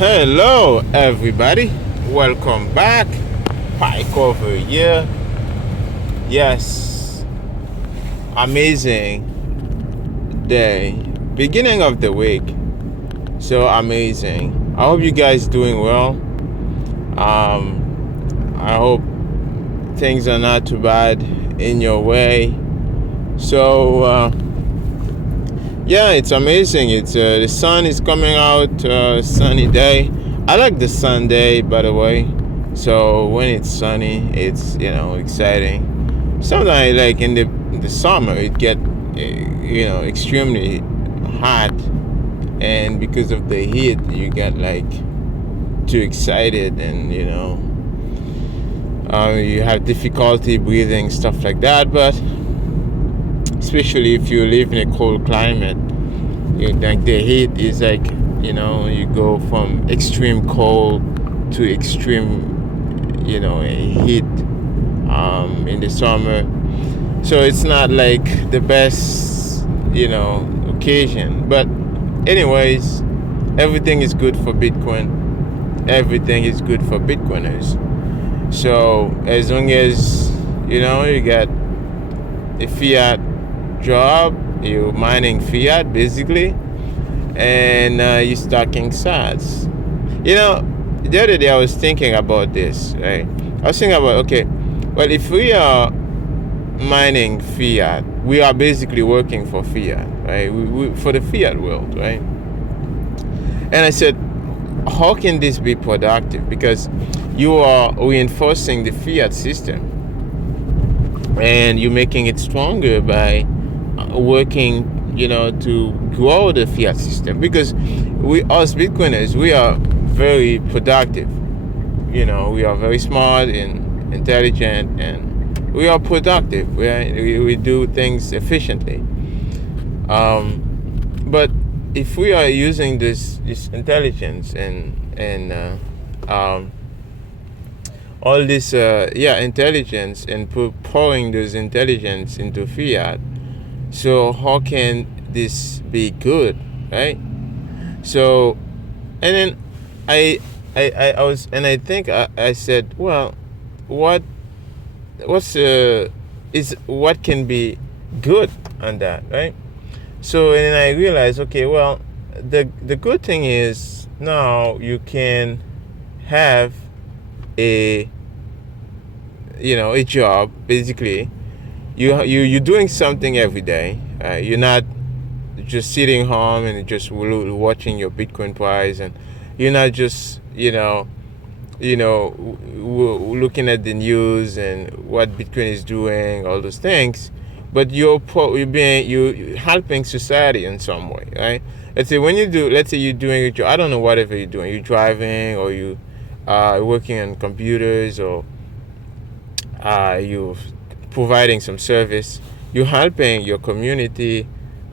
Hello, everybody. Welcome back. Pike over here. Yes, amazing day. Beginning of the week. So amazing. I hope you guys doing well. I hope things are not too bad in your way. So, yeah, it's amazing. It's the sun is coming out, sunny day. I like the Sunday, by the way. So when it's sunny, it's exciting. Sometimes, like in the summer, it get extremely hot, and because of the heat, you get like too excited, and you have difficulty breathing, stuff like that. But especially if you live in a cold climate, like the heat is like you go from extreme cold to extreme heat in the summer. So it's not like the best occasion. But anyways, everything is good for Bitcoin. Everything is good for Bitcoiners. So as long as you got a fiat job, you're mining fiat basically, and you're stocking sats. The other day I was thinking about this, right? I was thinking about, okay, well, if we are mining fiat, we are basically working for fiat, right? We for the fiat world, right? And I said, how can this be productive? Because you are reinforcing the fiat system, and you're making it stronger by working to grow the fiat system. Because we, us Bitcoiners, we are very productive. We are very smart and intelligent, and we are productive. We do things efficiently. But if we are using this intelligence and all this intelligence, and pouring those intelligence into fiat, so how can this be good, right? So, and then I was, and I think I said, well, what can be good on that, right? So, and then I realized, okay, well, the good thing is now you can have a job basically. You're doing something every day. You're not just sitting home and just watching your Bitcoin price, and you're not just looking at the news and what Bitcoin is doing, all those things. But you're helping society in some way, right? Let's say you're doing a job. I don't know, whatever you're doing. You're driving, or you working on computers, or you providing some service. You're helping your community,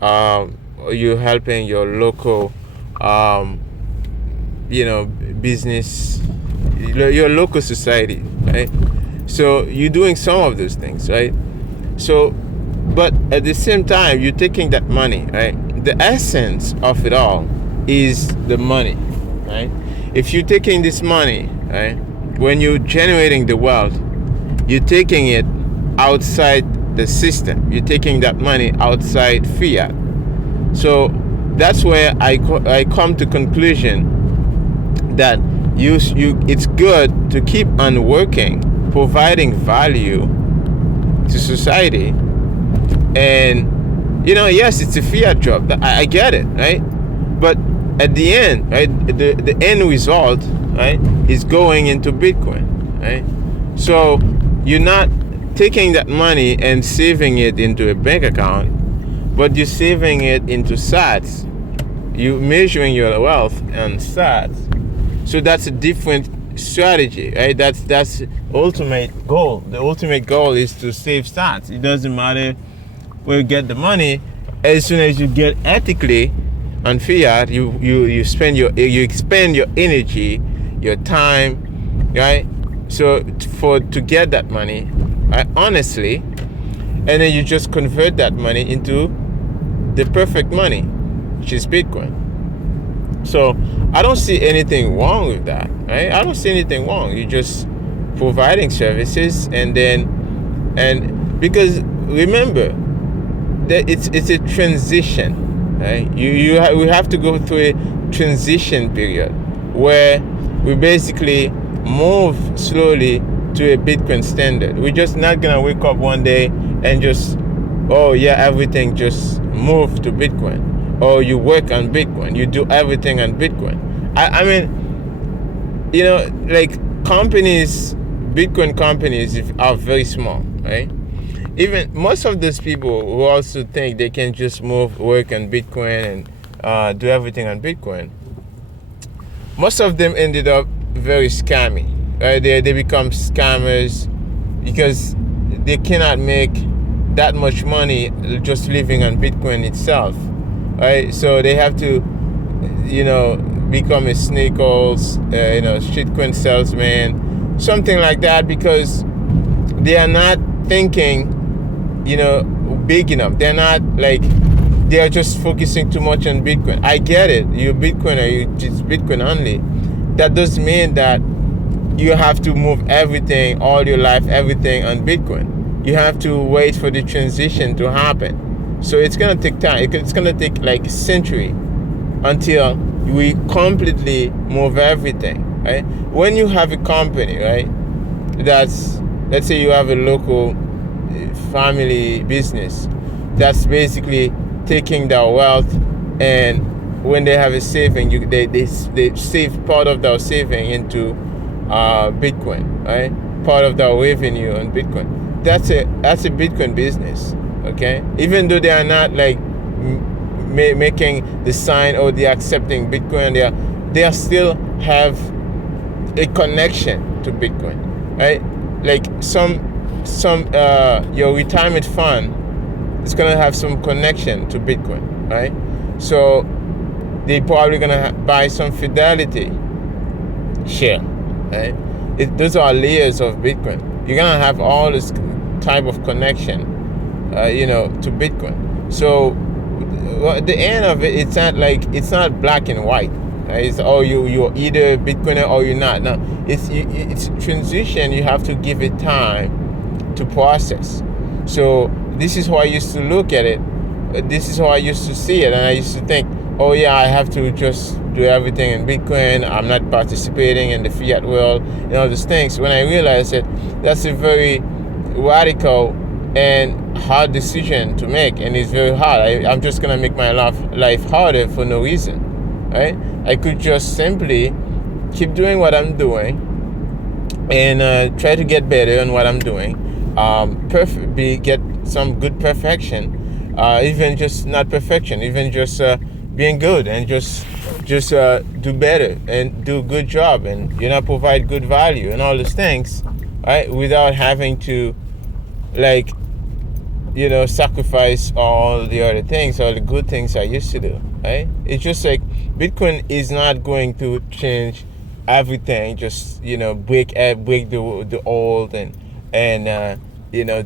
you're helping your local business, your local society, right? So you're doing some of those things, right? So, but at the same time, you're taking that money, right? The essence of it all is the money, right? If you're taking this money, right, when you're generating the wealth, you're taking it outside the system. You're taking that money outside fiat. So that's where I come to conclusion that it's good to keep on working, providing value to society. And yes, it's a fiat job. I get it, right? But at the end, right, the end result, right, is going into Bitcoin, right? So you're not taking that money and saving it into a bank account, but you're saving it into sats. You're measuring your wealth on sats. So that's a different strategy, right? That's ultimate goal. The ultimate goal is to save sats. It doesn't matter where you get the money. As soon as you get ethically on fiat, you expend your energy, your time, right? So to get that money, honestly, and then you just convert that money into the perfect money, which is Bitcoin. So I don't see anything wrong with that, right? I don't see anything wrong. You're just providing services, and because remember that it's a transition, right? We have to go through a transition period where we basically move slowly to a Bitcoin standard. We're just not gonna wake up one day and just, oh yeah, everything just move to Bitcoin. Or you work on Bitcoin, you do everything on Bitcoin. I mean, like companies, Bitcoin companies are very small, right? Even most of those people who also think they can just work on Bitcoin and do everything on Bitcoin, most of them ended up very scammy, right? They become scammers because they cannot make that much money just living on Bitcoin itself, right? So they have to, become a snake oil, shitcoin salesman, something like that, because they are not thinking, big enough. They're not like, they are just focusing too much on Bitcoin. I get it. You're Bitcoin or you just Bitcoin only. That doesn't mean that you have to move everything, all your life, everything on Bitcoin. You have to wait for the transition to happen. So it's gonna take time. It's gonna take like a century until we completely move everything, right? When you have a company, right, that's, let's say you have a local family business that's basically taking their wealth, and when they have a saving, they save part of their saving into Bitcoin, right? Part of their revenue on Bitcoin. That's a Bitcoin business, okay? Even though they are not like making the sign or they're accepting Bitcoin, they are still have a connection to Bitcoin, right? Like some your retirement fund is gonna have some connection to Bitcoin, right? So they probably gonna buy some Fidelity share, right? Those are layers of Bitcoin. You're gonna have all this type of connection, to Bitcoin. So at the end of it, it's not black and white. Right? It's you're either Bitcoiner or you're not. No, it's transition. You have to give it time to process. So this is how I used to look at it. This is how I used to see it, and I used to think, oh yeah, I have to just do everything in Bitcoin. I'm not participating in the fiat world and all these things. When I realized that that's a very radical and hard decision to make, and it's very hard. I'm just gonna make my life harder for no reason, right? I could just simply keep doing what I'm doing and try to get better on what I'm doing. Get some good perfection, even just not perfection, even just being good, and just do better and do a good job, and provide good value and all these things, right? Without having to sacrifice all the other things, all the good things I used to do, right? It's just like Bitcoin is not going to change everything. Just break the old and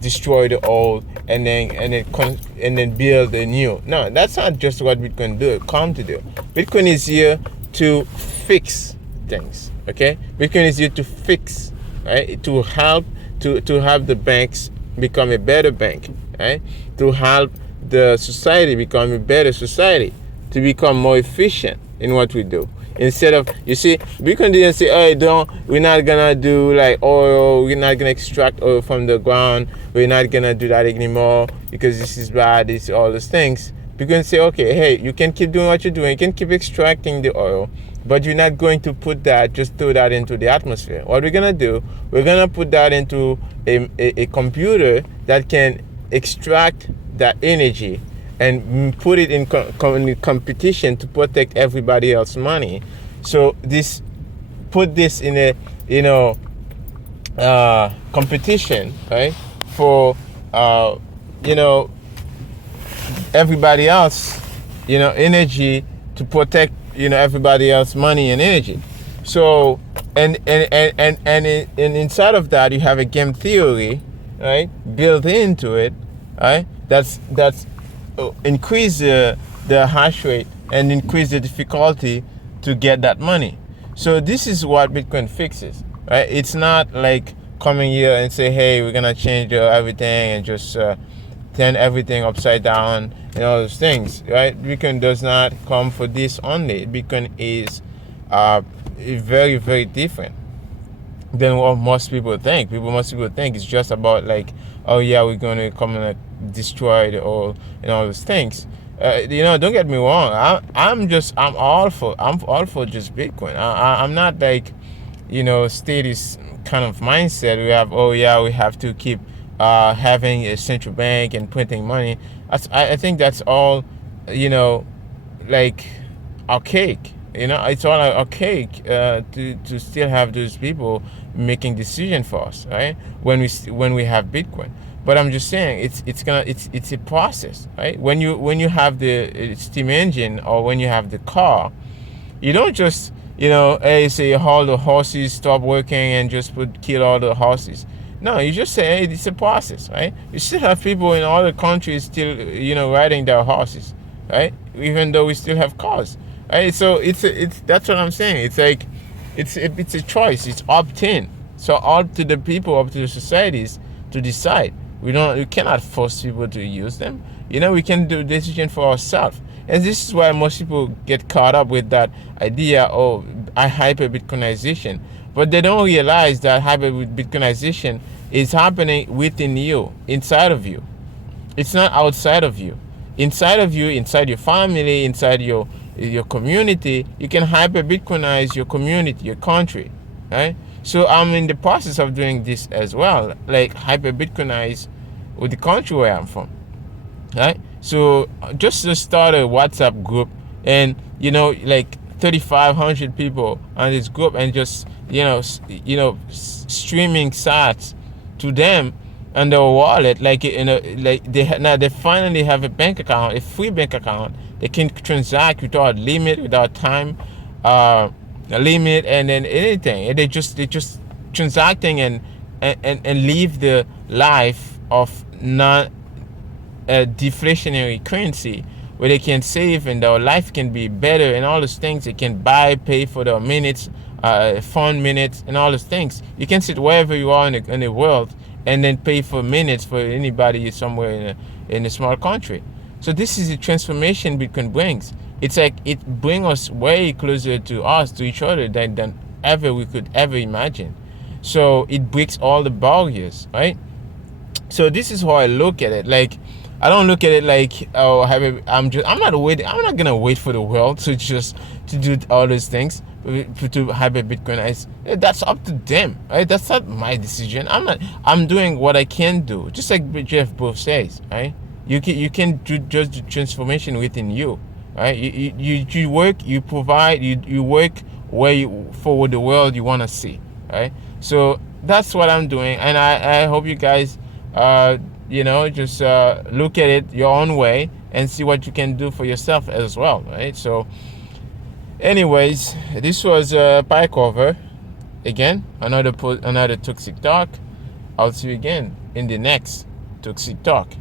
destroy the old and then build the new. No, that's not just what Bitcoin come to do. Bitcoin is here to fix things. Okay, Bitcoin is here to fix, right? To help the banks become a better bank, right? To help the society become a better society, to become more efficient in what we do. Instead of, you see, Bitcoin didn't say, oh, we're not gonna do like oil, we're not gonna extract oil from the ground, we're not gonna do that anymore because this is bad, it's all those things. Bitcoin say, okay, hey, you can keep doing what you're doing, you can keep extracting the oil, but you're not going to just throw that into the atmosphere. What we're gonna do, we're gonna put that into a computer that can extract that energy and put it in competition to protect everybody else's money. So put this in a competition, right? For everybody else, energy, to protect everybody else's money and energy. So and inside of that you have a game theory, right, built into it, right? That's increase the hash rate and increase the difficulty to get that money. So this is what Bitcoin fixes, right? It's not like coming here and say, hey, we're gonna change everything and just turn everything upside down and all those things, right? Bitcoin does not come for this only. Bitcoin is very, very different than what most people think. Most people think it's just about like, oh yeah, we're gonna come and destroy it all and all those things. Don't get me wrong. I'm all for just Bitcoin. I'm not like, stay this kind of mindset. We have, oh yeah, we have to keep having a central bank and printing money. I think that's all, like archaic. It's all archaic to still have those people making decisions for us, right? When we have Bitcoin. But I'm just saying it's a process, right? When you have the steam engine or when you have the car, you don't just hey, say all the horses stop working and just kill all the horses. No, you just say, hey, it's a process, right? You still have people in other countries still riding their horses, right? Even though we still have cars, right? So it's that's what I'm saying. It's like it's a choice. It's opt-in. So up to the people, up to the societies to decide. We cannot force people to use them. We can do decision for ourselves. And this is why most people get caught up with that idea of hyper-Bitcoinization. But they don't realize that hyper-Bitcoinization is happening within you, inside of you. It's not outside of you. Inside of you, inside your family, inside your community, you can hyper-Bitcoinize your community, your country, right? So I'm in the process of doing this as well, like hyper-Bitcoinize with the country where I'm from, right? So just to start a WhatsApp group and like 3,500 people on this group and just streaming sats to them on their wallet, like they finally have a bank account, a free bank account. They can transact without limit, without time limit, and then anything. And they just transacting and live the life of non deflationary currency, where they can save and their life can be better and all those things. They can pay for their minutes, phone minutes, and all those things. You can sit wherever you are in the world and then pay for minutes for anybody somewhere in a small country. So this is the transformation Bitcoin brings. It's like it brings us way closer to each other than ever we could ever imagine. So it breaks all the barriers, right? So this is how I look at it. Like, I don't look at it like, oh, I'm not gonna wait for the world to do all those things to hyper Bitcoinize. That's up to them, right? That's not my decision. I'm doing what I can do, just like Jeff Booth says, right? You can do just the transformation within you, right? You work, you provide, you work for the world you want to see, right? So that's what I'm doing, and I hope you guys just look at it your own way and see what you can do for yourself as well, right? So anyways, this was Pie Cover. Again, another toxic talk. I'll see you again in the next toxic talk.